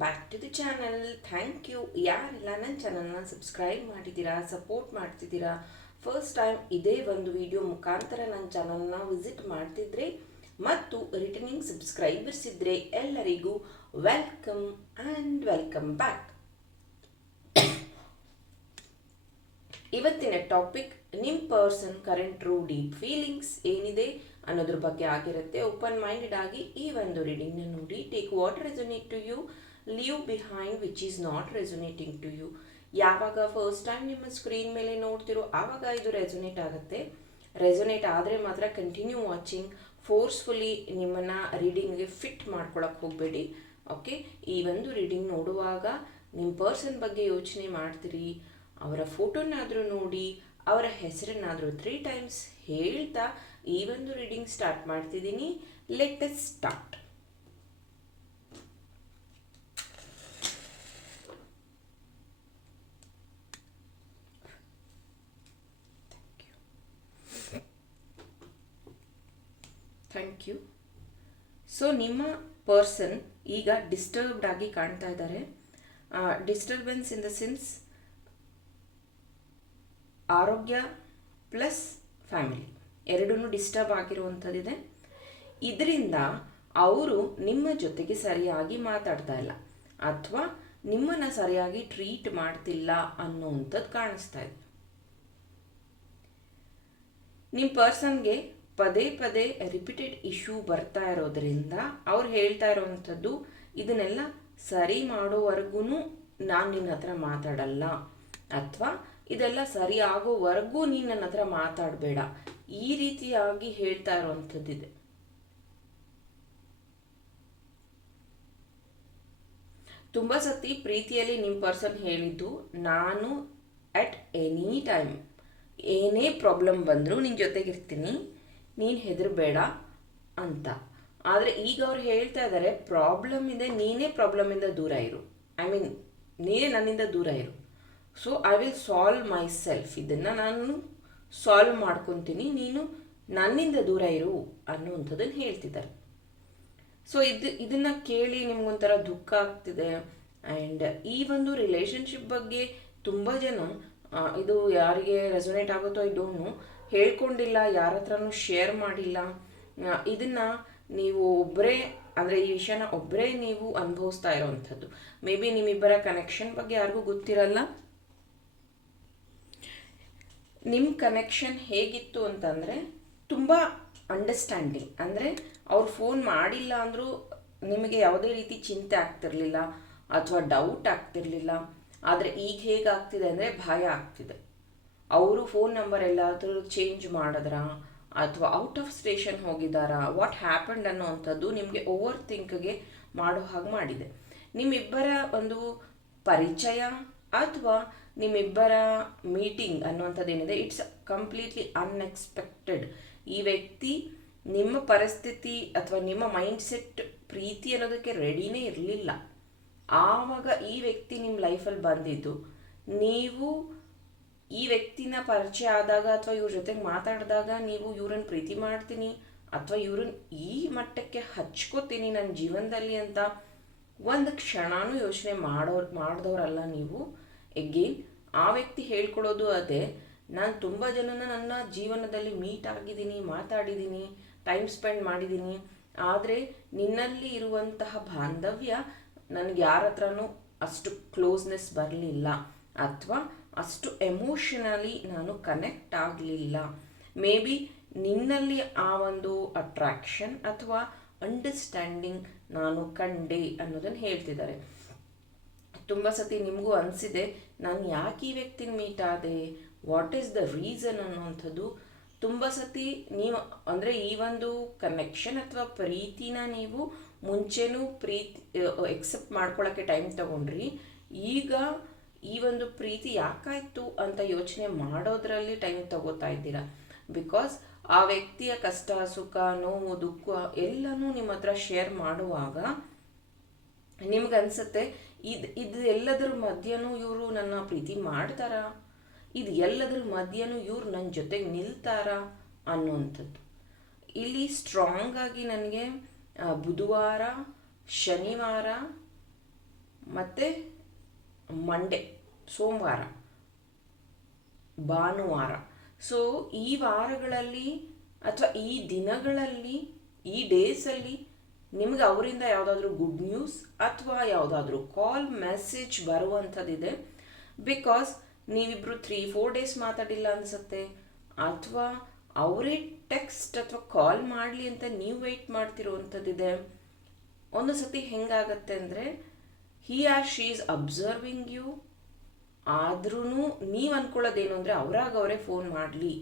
Back to the channel thank you ಯಾರೆಲ್ಲ ನನ್ನ ಚಾನಲ್ನ ಸಬ್ಸ್ಕ್ರೈಬ್ ಮಾಡಿದ್ದೀರಾ ಸಪೋರ್ಟ್ ಮಾಡ್ತಿದ್ದೀರಾ? ಫಸ್ಟ್ ಟೈಮ್ ಇದೇ ಒಂದು ವಿಡಿಯೋ ಮುಖಾಂತರ ನನ್ನ ಚಾನಲ್ನ ವಿಸಿಟ್ ಮಾಡ್ತಿದ್ರೆ ಮತ್ತು ರಿಟರ್ನಿಂಗ್ ಸಬ್ಸ್ಕ್ರೈಬರ್ಸ್ ಇದ್ದರೆ ಎಲ್ಲರಿಗೂ ವೆಲ್ಕಮ್ ಆ್ಯಂಡ್ ವೆಲ್ಕಮ್ ಬ್ಯಾಕ್ ಇವತ್ತಿನ ಟಾಪಿಕ್ ನಿಮ್ಮ person current true deep feelings ಏನಿದೆ? ಅನ್ನೋದ್ರ ಬಗ್ಗೆ ಆಗಿರುತ್ತೆ. ಓಪನ್ ಮೈಂಡೆಡ್ ಆಗಿ ಈ ಒಂದು ರೀಡಿಂಗ್ನ ನೋಡಿ take what resonate to you leave behind which is not resonating to you ಯಾವಾಗ ಫಸ್ಟ್ ಟೈಮ್ ನಿಮ್ಮ ಸ್ಕ್ರೀನ್ ಮೇಲೆ ನೋಡ್ತಿರೋ, ಆವಾಗ ಇದು ರೆಸೊನೇಟ್ ಆಗುತ್ತೆ. ರೆಸೊನೇಟ್ ಆದರೆ ಮಾತ್ರ ಕಂಟಿನ್ಯೂ ವಾಚಿಂಗ್ ಫೋರ್ಸ್ಫುಲಿ ನಿಮ್ಮನ್ನು ರೀಡಿಂಗ್ಗೆ ಫಿಟ್ ಮಾಡ್ಕೊಳಕ್ಕೆ ಹೋಗಬೇಡಿ. ಓಕೆ ಈ ಒಂದು ರೀಡಿಂಗ್ ನೋಡುವಾಗ ನಿಮ್ಮ ಪರ್ಸನ್ ಬಗ್ಗೆ ಯೋಚನೆ ಮಾಡ್ತೀರಿ, ಅವರ ಫೋಟೋನಾದರೂ ನೋಡಿ, ಅವರ ಹೆಸರನ್ನಾದರೂ ತ್ರೀ ಟೈಮ್ಸ್ ಹೇಳ್ತಾ ಈ ಒಂದು ರೀಡಿಂಗ್ ಸ್ಟಾರ್ಟ್ ಮಾಡ್ತಿದ್ದೀನಿ let us start thank you so ನಿಮ್ಮ ಪರ್ಸನ್ ಈಗ ಡಿಸ್ಟರ್ಬ್ಡ್ ಆಗಿ ಕಾಣ್ತಾ ಇದ್ದಾರೆ. ಡಿಸ್ಟರ್ಬೆನ್ಸ್ ಇನ್ ದ ಸೆನ್ಸ್ ಆರೋಗ್ಯ ಪ್ಲಸ್ ಫ್ಯಾಮಿಲಿ ಎರಡೂ ಡಿಸ್ಟರ್ಬ್ ಆಗಿರುವಂಥದ್ದಿದೆ. ಇದರಿಂದ ಅವರು ನಿಮ್ಮ ಜೊತೆಗೆ ಸರಿಯಾಗಿ ಮಾತಾಡ್ತಾ ಇಲ್ಲ. ಅಥವಾ ನಿಮ್ಮನ್ನು ಸರಿಯಾಗಿ ಟ್ರೀಟ್ ಮಾಡ್ತಿಲ್ಲ ಅನ್ನೋವಂಥದ್ದು ಕಾಣಿಸ್ತಾ ಇದೆ. ನಿಮ್ಮ ಪರ್ಸನ್ಗೆ ಪದೇ ಪದೇ ರಿಪೀಟೆಡ್ ಇಶ್ಯೂ ಬರ್ತಾ ಇರೋದ್ರಿಂದ ಅವ್ರು ಹೇಳ್ತಾ ಇರೋವಂಥದ್ದು, ಇದನ್ನೆಲ್ಲ ಸರಿ ಮಾಡೋವರೆಗೂ ನಾನು ನಿನ್ನ ಹತ್ರ ಮಾತಾಡಲ್ಲ. ಅಥವಾ ಇದೆಲ್ಲ ಸರಿ ಆಗೋವರೆಗೂ ನೀನು ನನ್ನ ಹತ್ರ ಮಾತಾಡಬೇಡ. ಈ ರೀತಿಯಾಗಿ ಹೇಳ್ತಾ ಇರುವಂಥದ್ದಿದೆ. ತುಂಬ ಸತಿ ಪ್ರೀತಿಯಲ್ಲಿ ನಿಮ್ಮ ಪರ್ಸನ್ ಹೇಳಿದ್ದು, ನಾನು ಅಟ್ ಎನಿ ಟೈಮ್ ಏನೇ ಪ್ರಾಬ್ಲಮ್ ಬಂದರೂ ನಿನ್ನ ಜೊತೆಗಿರ್ತೀನಿ ನೀನು ಹೆದರಬೇಡ ಅಂತ. ಆದರೆ ಈಗ ಅವ್ರು ಹೇಳ್ತಾ ಇದ್ದಾರೆ ಪ್ರಾಬ್ಲಮ್ ಇದೆ ನೀನೇ ಪ್ರಾಬ್ಲಮಿಂದ ದೂರ ಇರು. ಐ ಮೀನ್ ನೀನೇ ನನ್ನಿಂದ ದೂರ ಇರು. So I will solve myself ಇದನ್ನು ನಾನು ಸಾಲ್ವ್ ಮಾಡ್ಕೊತೀನಿ. ನೀನು ನನ್ನಿಂದ ದೂರ ಇರು ಅನ್ನುವಂಥದ್ದನ್ನು ಹೇಳ್ತಿದ್ದಾರೆ. ಸೊ ಇದು, ಇದನ್ನು ಕೇಳಿ ನಿಮಗೊಂಥರ ದುಃಖ ಆಗ್ತಿದೆ. ಆ್ಯಂಡ್ ಈ ಒಂದು ರಿಲೇಷನ್ಶಿಪ್ ಬಗ್ಗೆ ತುಂಬ ಜನ ಇದು ಯಾರಿಗೆ ರೆಸೊನೇಟ್ ಆಗುತ್ತೋ ಇದನ್ನು ಹೇಳ್ಕೊಂಡಿಲ್ಲ, ಯಾರ ಹತ್ರನೂ ಶೇರ್ ಮಾಡಿಲ್ಲ. ಇದನ್ನ ನೀವು ಒಬ್ಬರೇ ಅಂದರೆ ಈ ವಿಷಯನ ಒಬ್ಬರೇ ನೀವು ಅನುಭವಿಸ್ತಾ ಇರೋವಂಥದ್ದು. ಮೇ ಬಿ ನಿಮ್ಮಿಬ್ಬರ ಕನೆಕ್ಷನ್ ಬಗ್ಗೆ ಯಾರಿಗೂ ಗೊತ್ತಿರಲ್ಲ. ನಿಮ್ಮ ಕನೆಕ್ಷನ್ ಹೇಗಿತ್ತು ಅಂತಂದರೆ ತುಂಬ ಅಂಡರ್ಸ್ಟ್ಯಾಂಡಿಂಗ್ ಅಂದರೆ ಅವ್ರು ಫೋನ್ ಮಾಡಿಲ್ಲ ಅಂದರೂ ನಿಮಗೆ ಯಾವುದೇ ರೀತಿ ಚಿಂತೆ ಆಗ್ತಿರಲಿಲ್ಲ ಅಥವಾ ಡೌಟ್ ಆಗ್ತಿರಲಿಲ್ಲ. ಆದರೆ ಈಗ ಹೇಗಾಗ್ತಿದೆ ಅಂದರೆ ಭಯ ಆಗ್ತಿದೆ. ಅವರು ಫೋನ್ ನಂಬರ್ ಎಲ್ಲಾದರೂ ಚೇಂಜ್ ಮಾಡಿದ್ರಾ? ಅಥವಾ ಔಟ್ ಆಫ್ ಸ್ಟೇಷನ್ ಹೋಗಿದ್ದಾರಾ? ವಾಟ್ ಹ್ಯಾಪಂಡ್ ಅನ್ನೋವಂಥದ್ದು ನಿಮಗೆ ಓವರ್ ಥಿಂಕ್ಗೆ ಮಾಡೋ ಹಾಗೆ ಮಾಡಿದೆ. ನಿಮ್ಮಿಬ್ಬರ ಒಂದು ಪರಿಚಯ ಅಥವಾ ನಿಮ್ಮಿಬ್ಬರ ಮೀಟಿಂಗ್ ಅನ್ನುವಂಥದ್ದು ಏನಿದೆ ಇಟ್ಸ್ ಕಂಪ್ಲೀಟ್ಲಿ ಅನ್ಎಕ್ಸ್ಪೆಕ್ಟೆಡ್ ಈ ವ್ಯಕ್ತಿ ನಿಮ್ಮ ಪರಿಸ್ಥಿತಿ ಅಥವಾ ನಿಮ್ಮ ಮೈಂಡ್ಸೆಟ್ ಪ್ರೀತಿ ಅನ್ನೋದಕ್ಕೆ ರೆಡಿನೇ ಇರಲಿಲ್ಲ. ಆವಾಗ ಈ ವ್ಯಕ್ತಿ ನಿಮ್ಮ ಲೈಫಲ್ಲಿ ಬಂದಿದ್ದು, ನೀವು ಈ ವ್ಯಕ್ತಿನ ಪರಿಚಯ ಆದಾಗ ಅಥವಾ ಇವ್ರ ಜೊತೆಗೆ ಮಾತಾಡಿದಾಗ ನೀವು ಇವ್ರನ್ನ ಪ್ರೀತಿ ಮಾಡ್ತೀನಿ ಅಥವಾ ಇವ್ರನ್ನ ಈ ಮಟ್ಟಕ್ಕೆ ಹಚ್ಕೋತೀನಿ ನನ್ನ ಜೀವನದಲ್ಲಿ ಅಂತ ಒಂದು ಕ್ಷಣನೂ ಯೋಚನೆ ಮಾಡೋರು, ಮಾಡಿದವರಲ್ಲ ನೀವು. ಎಗೇನ್ ಆ ವ್ಯಕ್ತಿ ಹೇಳ್ಕೊಳ್ಳೋದು ಅದೇ, ನಾನು ತುಂಬ ಜನನ ನನ್ನ ಜೀವನದಲ್ಲಿ ಮೀಟ್ ಆಗಿದ್ದೀನಿ, ಮಾತಾಡಿದ್ದೀನಿ ಟೈಮ್ ಸ್ಪೆಂಡ್ ಮಾಡಿದ್ದೀನಿ. ಆದರೆ ನಿನ್ನಲ್ಲಿ ಇರುವಂತಹ ಬಾಂಧವ್ಯ ನನಗೆ ಯಾರ ಹತ್ರನೂ ಅಷ್ಟು ಕ್ಲೋಸ್ನೆಸ್ ಬರಲಿಲ್ಲ. ಅಥವಾ ಅಷ್ಟು ಎಮೋಷನಲಿ ನಾನು ಕನೆಕ್ಟ್ ಆಗಲಿಲ್ಲ. ಮೇ ಬಿ ನಿನ್ನಲ್ಲಿ ಆ ಒಂದು ಅಟ್ರಾಕ್ಷನ್ ಅಥವಾ ಅಂಡರ್ಸ್ಟ್ಯಾಂಡಿಂಗ್ ನಾನು ಕಂಡೆ ಅನ್ನೋದನ್ನು ಹೇಳ್ತಿದ್ದಾರೆ. ತುಂಬ ಸತಿ ನಿಮಗೂ ಅನಿಸಿದೆ, ನಾನು ಯಾಕೆ ಈ ವ್ಯಕ್ತಿನ ಮೀಟ್ ಆದೆ? ವಾಟ್ ಈಸ್ ದ ರೀಸನ್ ಅನ್ನುವಂಥದ್ದು? ತುಂಬ ಸತಿ ನೀವು, ಅಂದರೆ ಈ ಒಂದು ಕನೆಕ್ಷನ್ ಅಥವಾ ಪ್ರೀತಿನ ನೀವು ಮುಂಚೆನೂ ಪ್ರೀತಿ ಎಕ್ಸೆಪ್ಟ್ ಮಾಡ್ಕೊಳ್ಳೋಕ್ಕೆ ಟೈಮ್ ತಗೊಂಡ್ರಿ. ಈಗ ಈ ಒಂದು ಪ್ರೀತಿ ಯಾಕಾಯ್ತು ಅಂತ ಯೋಚನೆ ಮಾಡೋದ್ರಲ್ಲಿ ಟೈಮ್ ತಗೋತಾ ಇದ್ದೀರಾ? ಬಿಕಾಸ್ ಆ ವ್ಯಕ್ತಿಯ ಕಷ್ಟ, ಸುಖ, ನೋವು, ದುಃಖ ಎಲ್ಲನೂ ನಿಮ್ಮ ಹತ್ರ ಶೇರ್ ಮಾಡುವಾಗ ನಿಮ್ಗನ್ಸುತ್ತೆ ಇದು ಇದು ಎಲ್ಲದರ ಮಧ್ಯನೂ ಇವರು ನನ್ನ ಪ್ರೀತಿ ಮಾಡ್ತಾರಾ. ಇದು ಎಲ್ಲದರ ಮಧ್ಯನೂ ಇವ್ರು ನನ್ನ ಜೊತೆಗೆ ನಿಲ್ತಾರಾ ಅನ್ನುವಂಥದ್ದು. ಇಲ್ಲಿ ಸ್ಟ್ರಾಂಗ್ ಆಗಿ ನನಗೆ ಬುಧವಾರ, ಶನಿವಾರ ಮತ್ತು ಮಂಡೆ ಸೋಮವಾರ, ಭಾನುವಾರ. ಸೊ ಈ ವಾರಗಳಲ್ಲಿ ಅಥವಾ ಈ ದಿನಗಳಲ್ಲಿ, ಈ ಡೇಸಲ್ಲಿ ನಿಮ್ಗೆ ಅವರಿಂದ ಯಾವುದಾದ್ರೂ ಗುಡ್ ನ್ಯೂಸ್ ಅಥವಾ ಯಾವುದಾದ್ರೂ ಕಾಲ್ ಮೆಸೇಜ್ ಬರುವಂಥದ್ದಿದೆ? ಬಿಕಾಸ್ ನೀವಿಬ್ಬರು ತ್ರೀ ಫೋರ್ ಡೇಸ್ ಮಾತಾಡಿಲ್ಲ ಅನಿಸುತ್ತೆ. ಅಥವಾ ಅವರೇ ಟೆಕ್ಸ್ಟ್ ಅಥವಾ ಕಾಲ್ ಮಾಡಲಿ ಅಂತ ನೀವು ವೆಯ್ಟ್ ಮಾಡ್ತಿರುವಂಥದ್ದಿದೆ. ಒಂದು ಸತಿ ಹೆಂಗಾಗತ್ತೆ ಅಂದರೆ he or she is observing you ಆದ್ರೂ ನೀವು ಅನ್ಕೊಳ್ಳೋದೇನು ಅಂದರೆ, ಅವರಾಗ ಅವರೇ ಫೋನ್ ಮಾಡಲಿ.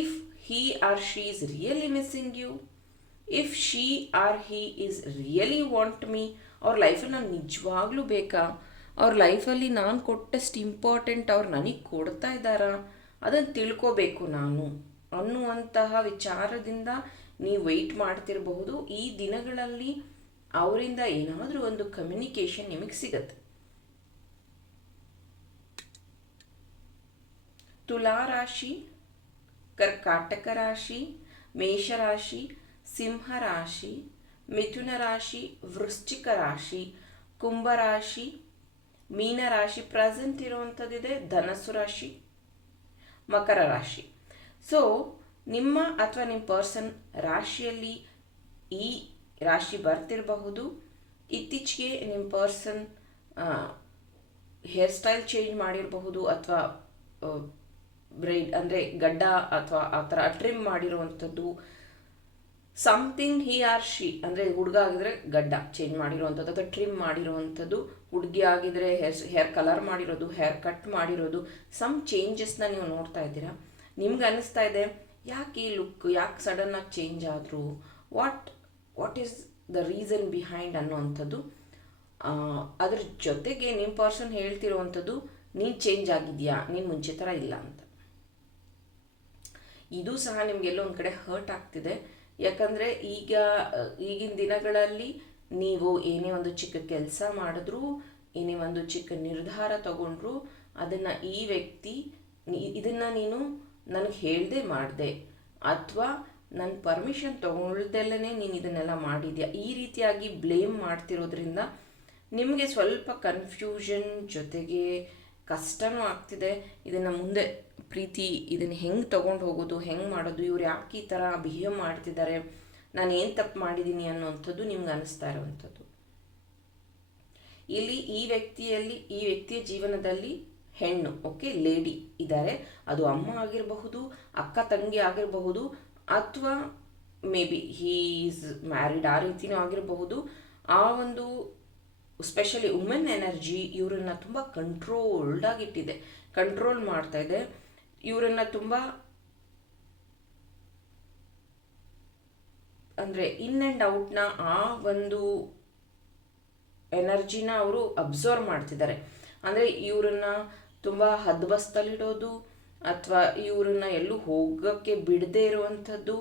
If he or she is really missing you if she or he is really want me ಅವ್ರ ಲೈಫಲ್ಲಿ ನಾನು ನಿಜವಾಗ್ಲೂ ಬೇಕಾ? ಅವ್ರ ಲೈಫಲ್ಲಿ ನಾನು ಕೊಟ್ಟಷ್ಟು ಇಂಪಾರ್ಟೆಂಟ್ ಅವ್ರು ನನಗೆ ಕೊಡ್ತಾ ಇದ್ದಾರಾ? ಅದನ್ನು ತಿಳ್ಕೋಬೇಕು ನಾನು. ಅನ್ನುವಂತಹ ವಿಚಾರದಿಂದ ನೀವು ವೆಯ್ಟ್ ಮಾಡ್ತಿರಬಹುದು. ಈ ದಿನಗಳಲ್ಲಿ ಅವರಿಂದ ಏನಾದರೂ ಒಂದು ಕಮ್ಯುನಿಕೇಷನ್ ನಿಮಗೆ ಸಿಗತ್ತೆ. ತುಲಾ ರಾಶಿ ಕರ್ಕಾಟಕ ರಾಶಿ, ಮೇಷರಾಶಿ ಸಿಂಹ ರಾಶಿ ಮಿಥುನ ರಾಶಿ, ವೃಶ್ಚಿಕ ರಾಶಿ ಕುಂಭರಾಶಿ ಮೀನ ರಾಶಿ ಪ್ರೆಸೆಂಟ್ ಇರುವಂಥದ್ದಿದೆ ಧನಸ್ಸು ರಾಶಿ, ಮಕರ ರಾಶಿ. ಸೊ ನಿಮ್ಮ ಅಥವಾ ನಿಮ್ಮ ಪರ್ಸನ್ ರಾಶಿಯಲ್ಲಿ ಈ ರಾಶಿ ಬರ್ತಿರಬಹುದು. ಇತ್ತೀಚೆಗೆ ನಿಮ್ಮ ಪರ್ಸನ್ ಹೇರ್ ಸ್ಟೈಲ್ ಚೇಂಜ್ ಮಾಡಿರಬಹುದು ಅಥವಾ ಬ್ರೈಡ್ ಅಂದರೆ ಗಡ್ಡ ಅಥವಾ ಆ ಥರ ಟ್ರಿಮ್ ಮಾಡಿರುವಂಥದ್ದು ಸಮಥಿಂಗ್ ಹಿ ಆರ್ ಶಿ ಅಂದರೆ ಹುಡುಗ ಆಗಿದ್ರೆ ಗಡ್ಡ ಚೇಂಜ್ ಮಾಡಿರುವಂಥದ್ದು ಅಥವಾ ಟ್ರಿಮ್ ಮಾಡಿರುವಂಥದ್ದು, ಹುಡುಗಿ ಆಗಿದ್ರೆ ಹೇರ್ ಹೇರ್ ಕಲರ್ ಮಾಡಿರೋದು ಹೇರ್ ಕಟ್ ಮಾಡಿರೋದು ಸಮ್ ಚೇಂಜಸ್ನ ನೀವು ನೋಡ್ತಾ ಇದ್ದೀರಾ? ನಿಮ್ಗೆ ಅನ್ನಿಸ್ತಾ ಇದೆ, ಯಾಕೆ ಈ ಲುಕ್ ಯಾಕೆ ಸಡನ್ನಾಗಿ ಚೇಂಜ್ ಆದರು? What what is the reason behind ಅನ್ನೋವಂಥದ್ದು ಅದ್ರ ಜೊತೆಗೆ ನಿಮ್ಮ ಪರ್ಸನ್ ಹೇಳ್ತಿರುವಂಥದ್ದು, ನೀನು ಚೇಂಜ್ ಆಗಿದೆಯಾ, ನೀನು ಮುಂಚೆ ಥರ ಇಲ್ಲ ಅಂತ. ಇದು ಸಹ ನಿಮಗೆಲ್ಲೋ ಒಂದು ಕಡೆ ಹರ್ಟ್ ಆಗ್ತಿದೆ. ಯಾಕಂದರೆ ಈಗ, ಈಗಿನ ದಿನಗಳಲ್ಲಿ ನೀವು ಏನೇ ಒಂದು ಚಿಕ್ಕ ಕೆಲಸ ಮಾಡಿದ್ರೂ, ಏನೇ ಒಂದು ಚಿಕ್ಕ ನಿರ್ಧಾರ ತಗೊಂಡ್ರು ಅದನ್ನು ಈ ವ್ಯಕ್ತಿ ಇದನ್ನು ನೀನು ನನಗೆ ಹೇಳದೆ ಮಾಡಿದೆ. ಅಥವಾ ನನ್ನ ಪರ್ಮಿಷನ್ ತೊಗೊಳ್ದಲ್ಲೇ ನೀನು ಇದನ್ನೆಲ್ಲ ಮಾಡಿದ್ಯಾ? ಈ ರೀತಿಯಾಗಿ ಬ್ಲೇಮ್ ಮಾಡ್ತಿರೋದ್ರಿಂದ ನಿಮಗೆ ಸ್ವಲ್ಪ ಕನ್ಫ್ಯೂಷನ್ ಜೊತೆಗೆ ಕಷ್ಟನೂ ಆಗ್ತಿದೆ. ಇದನ್ನು ಮುಂದೆ ಪ್ರೀತಿ ಇದನ್ನು ಹೆಂಗೆ ತೊಗೊಂಡು ಹೋಗೋದು, ಹೆಂಗೆ ಮಾಡೋದು, ಇವ್ರು ಯಾಕೆ ಈ ಥರ ಬಿಹೇವ್ ಮಾಡ್ತಿದ್ದಾರೆ ನಾನು ಏನು ತಪ್ಪು ಮಾಡಿದ್ದೀನಿ ಅನ್ನುವಂಥದ್ದು ನಿಮ್ಗೆ ಅನಿಸ್ತಾ ಇರುವಂಥದ್ದು. ಇಲ್ಲಿ ಈ ವ್ಯಕ್ತಿಯಲ್ಲಿ, ಈ ವ್ಯಕ್ತಿಯ ಜೀವನದಲ್ಲಿ ಹೆಣ್ಣು, ಓಕೆ, ಲೇಡಿ ಇದ್ದಾರೆ ಅದು ಅಮ್ಮ ಆಗಿರಬಹುದು, ಅಕ್ಕ, ತಂಗಿ ಆಗಿರಬಹುದು, ಅಥವಾ ಮೇ ಬಿ ಹೀಸ್ ಮ್ಯಾರಿಡ್ ಆ ರೀತಿನೂ ಆಗಿರಬಹುದು. ಆ ಒಂದು ಸ್ಪೆಷಲಿ ವುಮೆನ್ ಎನರ್ಜಿ ಇವರನ್ನ ತುಂಬ ಕಂಟ್ರೋಲ್ಡ್ ಆಗಿಟ್ಟಿದೆ ಕಂಟ್ರೋಲ್ ಮಾಡ್ತಾ ಇದೆ. ಇವರನ್ನು ತುಂಬ ಅಂದರೆ ಇನ್ ಆ್ಯಂಡ್ ಔಟ್ನ ಆ ಒಂದು ಎನರ್ಜಿನ ಅವರು ಅಬ್ಸರ್ವ್ ಮಾಡ್ತಿದ್ದಾರೆ. ಅಂದರೆ ಇವರನ್ನ ತುಂಬ ಹದ್ಬಸ್ತಲ್ಲಿಡೋದು ಅಥವಾ ಇವರನ್ನ ಎಲ್ಲೂ ಹೋಗೋಕ್ಕೆ ಬಿಡದೇ ಇರುವಂಥದ್ದು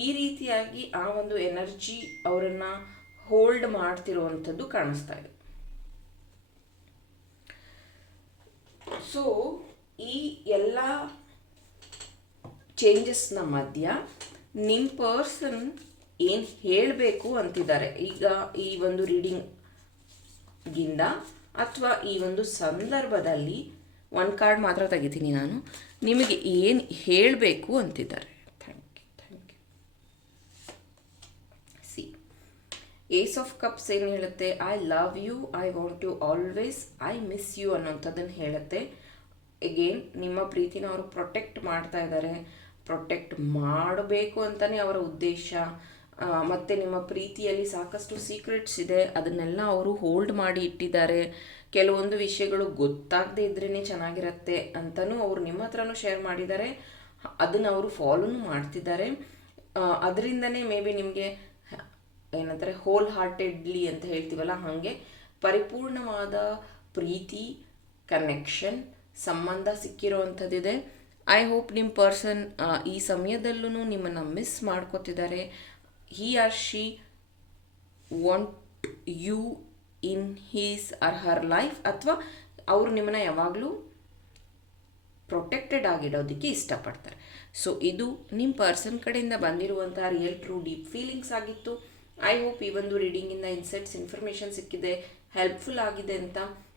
ಈ ರೀತಿಯಾಗಿ ಆ ಒಂದು ಎನರ್ಜಿ ಅವರನ್ನು ಹೋಲ್ಡ್ ಮಾಡ್ತಿರುವಂಥದ್ದು ಕಾಣಿಸ್ತಾ ಇದೆ. ಸೊ ಈ ಎಲ್ಲ ಚೇಂಜಸ್ನ ಮಧ್ಯ ನಿಮ್ಮ ಪರ್ಸನ್ ಏನು ಹೇಳಬೇಕು ಅಂತಿದ್ದಾರೆ. ಈಗ ಈ ಒಂದು ರೀಡಿಂಗಿಂದ ಅಥವಾ ಈ ಒಂದು ಸಂದರ್ಭದಲ್ಲಿ ಒಂದು ಕಾರ್ಡ್ ಮಾತ್ರ ತೆಗಿತೀನಿ ನಾನು. ನಿಮಗೆ ಏನು ಹೇಳಬೇಕು ಅಂತಿದ್ದಾರೆ. Thank you thank you see ace of cups ಏನು ಹೇಳುತ್ತೆ? I love you I want you always I miss you ಅನ್ನೋಂಥದ್ದನ್ನು ಹೇಳುತ್ತೆ. ಎಗೇನ್ ನಿಮ್ಮ ಪ್ರೀತಿನ ಅವರು ಪ್ರೊಟೆಕ್ಟ್ ಮಾಡ್ತಾ ಇದ್ದಾರೆ ಪ್ರೊಟೆಕ್ಟ್ ಮಾಡಬೇಕು ಅಂತಲೇ ಅವರ ಉದ್ದೇಶ. ಮತ್ತು ನಿಮ್ಮ ಪ್ರೀತಿಯಲ್ಲಿ ಸಾಕಷ್ಟು ಸೀಕ್ರೆಟ್ಸ್ ಇದೆ. ಅದನ್ನೆಲ್ಲ ಅವರು ಹೋಲ್ಡ್ ಮಾಡಿ ಇಟ್ಟಿದ್ದಾರೆ. ಕೆಲವೊಂದು ವಿಷಯಗಳು ಗೊತ್ತಾಗದೇ ಇದ್ರೇ ಚೆನ್ನಾಗಿರತ್ತೆ ಅಂತಲೂ ಅವರು ನಿಮ್ಮ ಹತ್ರನೂ ಶೇರ್ ಮಾಡಿದ್ದಾರೆ. ಅದನ್ನು ಅವರು ಫಾಲೋನು ಮಾಡ್ತಿದ್ದಾರೆ. ಅದರಿಂದನೇ ಮೇ ಬಿ ನಿಮಗೆ, ಏನಂತಾರೆ ಹೋಲ್ ಹಾರ್ಟೆಡ್ಲಿ ಅಂತ ಹೇಳ್ತೀವಲ್ಲ, ಹಾಗೆ ಪರಿಪೂರ್ಣವಾದ ಪ್ರೀತಿ ಕನೆಕ್ಷನ್ ಸಂಬಂಧ ಸಿಕ್ಕಿರೋವಂಥದ್ದಿದೆ. ಐ ಹೋಪ್ ನಿಮ್ಮ ಪರ್ಸನ್ ಈ ಸಮಯದಲ್ಲೂ ನಿಮ್ಮನ್ನು miss ಮಾಡ್ಕೋತಿದ್ದಾರೆ. He or she want you in his or her life ಅಥವಾ ಅವರು ನಿಮ್ಮನ್ನು ಯಾವಾಗಲೂ ಪ್ರೊಟೆಕ್ಟೆಡ್ ಆಗಿಡೋದಕ್ಕೆ ಇಷ್ಟಪಡ್ತಾರೆ. ಸೊ ಇದು ನಿಮ್ಮ ಪರ್ಸನ್ ಕಡೆಯಿಂದ ಬಂದಿರುವಂಥ ರಿಯಲ್ ಟ್ರೂ ಡೀಪ್ ಫೀಲಿಂಗ್ಸ್ ಆಗಿತ್ತು. ಐ ಹೋಪ್ ಈ ಒಂದು ರೀಡಿಂಗಿಂದ ಇನ್ಸೈಟ್ಸ್ ಇನ್ಫಾರ್ಮೇಷನ್ ಸಿಕ್ಕಿದೆ ಹೆಲ್ಪ್ಫುಲ್ ಆಗಿದೆ ಅಂತ.